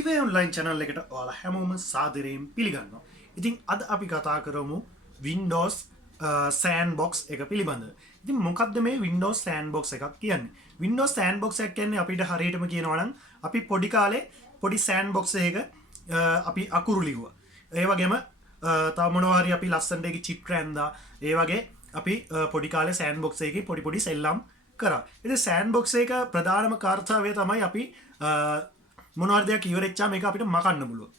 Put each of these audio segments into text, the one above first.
Eway online channel එකට ඔයාලා හැමෝම සාදරයෙන් පිළිගන්නවා. ඉතින් අද අපි කතා කරමු Windows sandbox එක පිළිබඳව. ඉතින් මොකක්ද මේ Windows sandbox එකක් කියන්නේ? Windows sandbox එක කියන්නේ අපිට හරියටම කියනවා නම් අපි පොඩි කාලේ පොඩි sandbox එකක අපි අකුරු ලිව්වා. ඒ වගේම තව මොනවා හරි අපි ලස්සනට ඒකේ චිත්‍ර ඇඳා. ඒ වගේ අපි පොඩි කාලේ sandbox එකේ පොඩි සෙල්ලම් කරා. ඉතින් sandbox එක ප්‍රධානම කාර්යය තමයි අපි මොනවද දෙයක් ඉවරෙච්චාම මේක අපිට මකන්න පුළුවන්.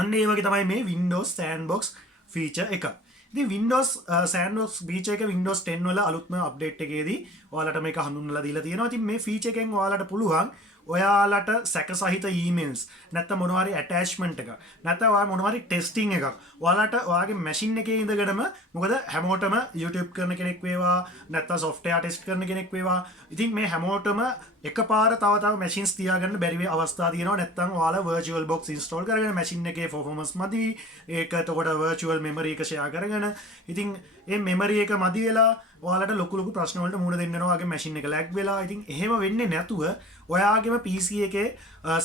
අන්න ඒ වගේ තමයි මේ Windows Sandbox feature එක. ඉතින් Windows Sandbox feature එක Windows 10 වල අලුත්ම අප්ඩේට් එකේදී ඔයාලට මේක හඳුන්වලා දීලා තියෙනවා. ඉතින් මේ feature එකෙන් ඔයාලට පුළුවන් ඔයාලට සැක සහිත emails නැත්නම් මොනවා හරි attachment එකක් නැත්නම් ඔයා මොනවා හරි testing එකක් ඔයාලට ඔයාගේ machine එකේ ඉඳගෙනම මොකද හැමෝටම YouTube කරන කෙනෙක් වේවා නැත්නම් software test කරන කෙනෙක් වේවා ඉතින් මේ හැමෝටම එකපාර තව machines තියාගන්න බැරි වේ අවස්ථා තියෙනවා නැත්නම් ඔයාලා virtual box install කරගෙන machine එකේ performance මදි ඒක එතකොට virtual memory එක share කරගෙන ඉතින් මේ memory එක මදි වෙලා ඔයාලට ලොකු ප්‍රශ්න වලට මුහුණ දෙන්න වෙනවා ඔයාගේ machine එක lag වෙලා ඉතින් එහෙම වෙන්නේ නැතුව ඔයාගේම PC එකේ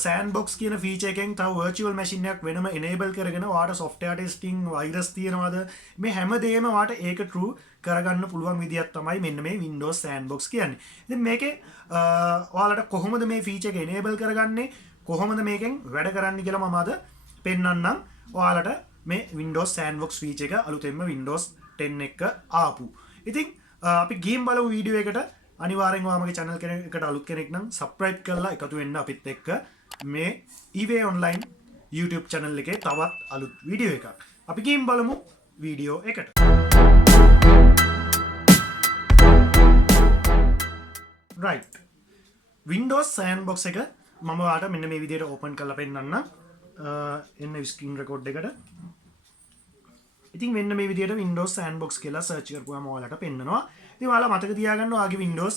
sandbox කියන feature එකෙන් තව virtual machine එකක් වෙනම enable කරගෙන ඔයාට software testing virus තියනවාද මේ හැමදේම ඔයාට ඒක true කරගන්න පුළුවන් විදියක් තමයි මෙන්න මේ Windows sandbox කියන්නේ. ඉතින් මේකේ ඔයාලට කොහොමද මේ feature එක enable කරගන්නේ කොහොමද මේකෙන් වැඩ කරන්නේ කියලා මම අද පෙන්නන්නම් ඔයාලට මේ Windows sandbox feature එක අලුතෙන්ම Windows 10 එක ආපු. ඉතින් අපි ගේම් බලමු වීඩියෝ එකට අනිවාර්යෙන්ම ඔයාමගේ channel එකට අලුත් කෙනෙක් නම් subscribe කරලා එකතු වෙන්න අපිත් එක්ක මේ Eway online YouTube channel එකේ තවත් අලුත් වීඩියෝ එකක්. අපි ගේම් බලමු වීඩියෝ එකට. right Windows sandbox එක මම ඔයාලට මෙන්න මේ විදිහට open කරලා පෙන්නන්න. එන්න screen record එකට. ඉතින් මෙන්න මේ විදිහට Windows sandbox කියලා search කරපුවාම ඔයාලට පෙන්නනවා. ඉතින් ඔයාලා මතක තියාගන්න ඔයාගේ Windows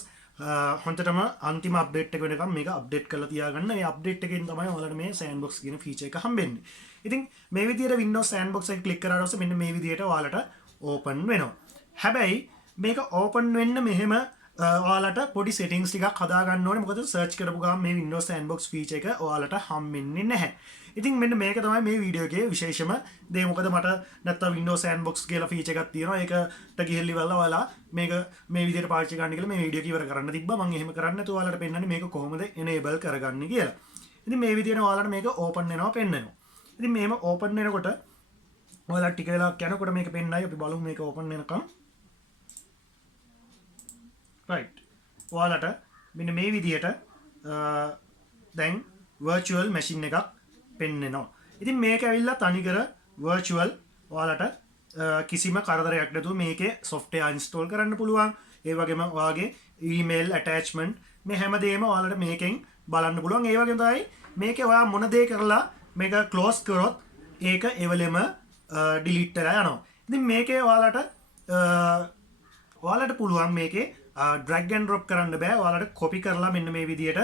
හොන්ටටම අන්තිම අප්ඩේට් එක වෙනකම් මේක අප්ඩේට් කරලා තියාගන්න. මේ අප්ඩේට් එකෙන් තමයි ඔයාලට මේ sandbox කියන feature එක හම්බෙන්නේ. ඉතින් මේ විදිහට Windows sandbox එක ක්ලික් කරාට පස්සේ මෙන්න මේ විදිහට ඔයාලට open වෙනවා. හැබැයි මේක open වෙන්න මෙහෙම ඔයාලට පොඩි settings ටිකක් හදා ගන්න ඕනේ. මොකද search කරපු ගමන් මේ Windows sandbox feature එක ඔයාලට හම්බෙන්නේ නැහැ. ඉතින් මෙන්න මේක තමයි මේ වීඩියෝ එකේ විශේෂම දේ. මොකද මට නැත්තම් Windows sandbox කියලා feature එකක් තියෙනවා. ඒකට ගිහිල්ලි වල ඔයාලා මේක මේ විදිහට පාවිච්චි කරන්න කියලා මේ වීඩියෝ එක ඉවර කරන්න තිබ්බා. මම එහෙම කරන්නේ නැතුව ඔයාලට පෙන්නන්නේ මේක කොහොමද enable කරගන්නේ කියලා. ඉතින් මේ විදිහට ඔයාලට මේක open වෙනවා පෙන්නනවා. ඉතින් මේම open වෙනකොට ඔයාලා ටික වෙලාවක් යනකොට මේක පෙන්නයි. අපි බලමු මේක open වෙනකම්. right ඔයාලට මෙන්න මේ විදිහට දැන් virtual machine එකක් පෙන්නෙනවා. ඉතින් මේක ඇවිල්ලා තනිකර virtual ඔයාලට කිසිම කරදරයක් නැතුව මේකේ software install කරන්න පුළුවන්. ඒ වගේම ඔයාගේ email attachment මේ හැමදේම ඔයාලට මේකෙන් බලන්න පුළුවන්. ඒ වගේම තමයි මේකේ ඔයා මොන දේ කරලා මේක close කරොත් ඒක එවලෙම delete වෙලා යනවා. ඉතින් මේකේ ඔයාලට පුළුවන් මේකේ drag and drop කරන්න බෑ. ඔයාලට copy කරලා මෙන්න මේ විදිහට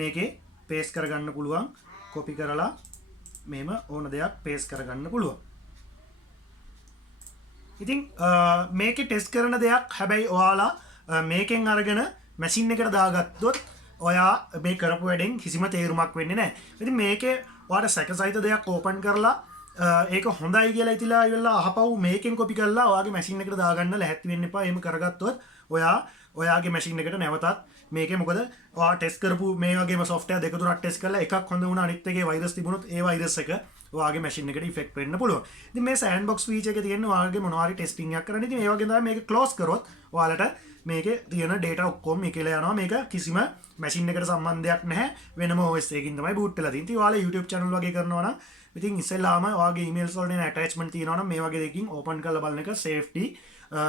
මේකේ paste කරගන්න පුළුවන්. copy කරලා මේම ඕන දෙයක් paste කරගන්න පුළුවන්. ඉතින් මේකේ test කරන දෙයක් හැබැයි ඔයාලා මේකෙන් අරගෙන machine එකට දාගත්තොත් ඔයා මේ කරපු වැඩෙන් කිසිම තේරුමක් වෙන්නේ නැහැ. ඉතින් මේකේ ඔයාලට සැකසහිත දෙයක් open කරලා ඒක හොඳයි කියලා ඉතිලා ඉවරලා අහපව් මේකෙන් copy කරලා ඔයාගේ machine එකට දාගන්න ලැහැත්ති වෙන්න එපා. එහෙම කරගත්තොත් ඔයාගේ machine එකට නැවතත් මේකේ මොකද ඔයා ටෙස්ට් කරපු මේ වගේම software දෙක තුනක් ටෙස්ට් කරලා එකක් හොඳ වුණා අනිත් එකේ virus තිබුණොත් ඒ virus එක ඔයාගේ machine එකට effect වෙන්න පුළුවන්. ඉතින් මේ sandbox feature එකේ තියෙන ඔයාගේ මොනවා හරි testing එකක් කරන්න. ඉතින් ඒ වගේ තමයි මේක close කරොත් ඔයාලට මේකේ තියෙන data ඔක්කොම මේකේලා යනවා. මේක කිසිම machine එකට සම්බන්ධයක් නැහැ. වෙනම OS එකකින් තමයි boot වෙලා තියෙන්නේ. ඉතින් ඔයාලා YouTube channel වගේ කරනවා නම් ඉතින් ඉස්සෙල්ලාම ඔයාගේ emails වලට එන attachment තියෙනවා නම් මේ වගේ දෙකකින් open කරලා බලන එක safety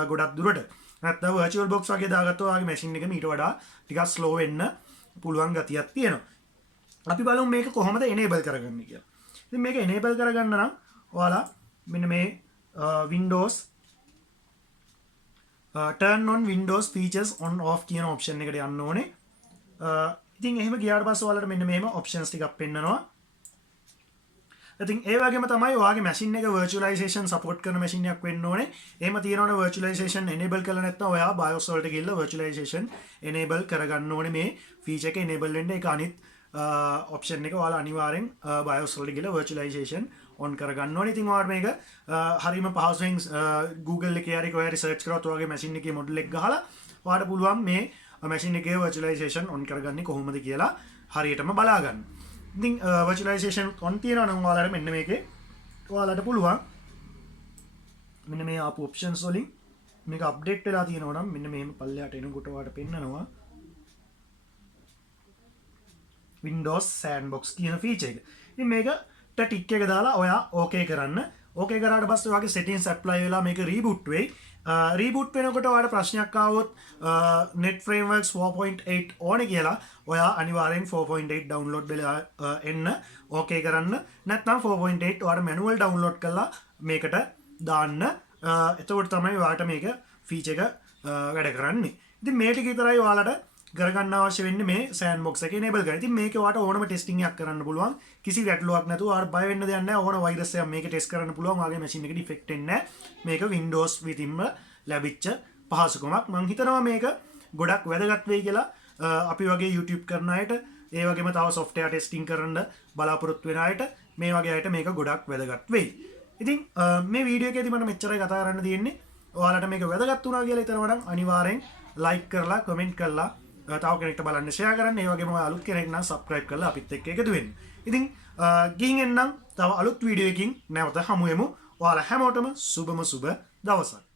ගොඩක් දුරට. නැත්නම් virtual box වගේ දාගත්තොත් ඔයාගේ machine එක මීට වඩා ටිකක් slow වෙන්න පුළුවන් ගතියක් තියෙනවා. අපි බලමු මේක කොහොමද enable කරගන්නේ කියලා. ඉතින් මේක enable කරගන්න නම් ඔයාලා මෙන්න මේ Windows turn on Windows features on off කියන option එකට යන්න ඕනේ. ඉතින් එහෙම ගියාට පස්සේ ඔයාලට මෙන්න මෙහෙම options ටිකක් පෙන්නනවා. ඉතින් ඒ වගේම තමයි ඔයාගේ machine එක virtualization support කරන machine එකක් වෙන්න ඕනේ. එහෙම තියෙනවනේ virtualization enable කරලා නැත්නම් ඔයා BIOS වලට ගිහිල්ලා virtualization enable කරගන්න ඕනේ මේ feature එක enable වෙන්න. ඒක අනිත් ඔප්ෂන් එක ඔයාලා අනිවාර්යෙන් BIOS වලට ගිහලා virtualization on කරගන්න ඕනේ. ඉතින් ඔයාලට මේක හරියම පහසුවෙන් Google එකේ හරි කොහේ හරි search කරොත් ඔයාගේ machine එකේ model එක ගහලා ඔයාලට පුළුවන් මේ machine එකේ virtualization on කරගන්නේ කොහොමද කියලා හරියටම බලා ගන්න. ඉතින් virtualization on තියනවා නම් ඔයාලට මෙන්න මේකේ ඔයාලට පුළුවන් මෙන්න මේ ආපු options වලින් මේක අප්ඩේට් වෙලා තියෙනවා නම් මෙන්න මෙහෙම පල්ලෙහාට එනකොට ඔයාලට පෙන්නනවා Windows sandbox කියන feature එක. ඉතින් මේකට ටික් එක දාලා ඔයා okay කරන්න. okay කරාට පස්සේ ඔයාගේ settings apply වෙලා මේක reboot වෙයි. reboot වෙනකොට ඔයාලට ප්‍රශ්නයක් ආවොත් net frameworks 4.8 ඕනේ කියලා ඔයා අනිවාර්යෙන් 4.8 download වෙලා එන්න okay කරන්න. නැත්නම් 4.8 ඔයාලට manual download කරලා මේකට දාන්න. එතකොට තමයි ඔයාලට මේක feature එක වැඩ කරන්නේ. ඉතින් මේ ටික විතරයි ඔයාලට කරගන්න අවශ්‍ය වෙන්නේ මේ sandbox එක enable කරලා. ඉතින් මේක ඔයාලට ඕනම testing එකක් කරන්න පුළුවන්. කිසි ගැටලුවක් නැතුව ඔයාලට බය වෙන්න දෙයක් නැහැ. ඕන virus එකක් මේක test කරන්න පුළුවන්. ඔයාගේ machine එකට defect එන්නේ නැහැ. මේක Windows විතින්ම ලැබිච්ච පහසුකමක්. මම හිතනවා මේක ගොඩක් වැදගත් වෙයි කියලා අපි වගේ YouTube කරන අයට, ඒ වගේම තව software testing කරන්න බලාපොරොත්තු වෙන අයට, මේ වගේ අයට මේක ගොඩක් වැදගත් වෙයි. ඉතින් මේ වීඩියෝ එකේදී මම මෙච්චරයි කතා කරන්න තියෙන්නේ. ඔයාලට මේක වැදගත් වුණා කියලා හිතනවා නම් අනිවාර්යෙන් like කරලා comment කරලා තව කෙනෙක්ට බලන්න share කරන්න. ඒ වගේම ඔය අලුත් කෙනෙක් නම් subscribe කරලා අපිත් එක්ක එකතු වෙන්න. ඉතින් ගිහින් එන්නම් තව අලුත් වීඩියෝ එකකින් නැවත හමු වෙමු. ඔයාලා හැමෝටම සුබම සුබ දවසක්.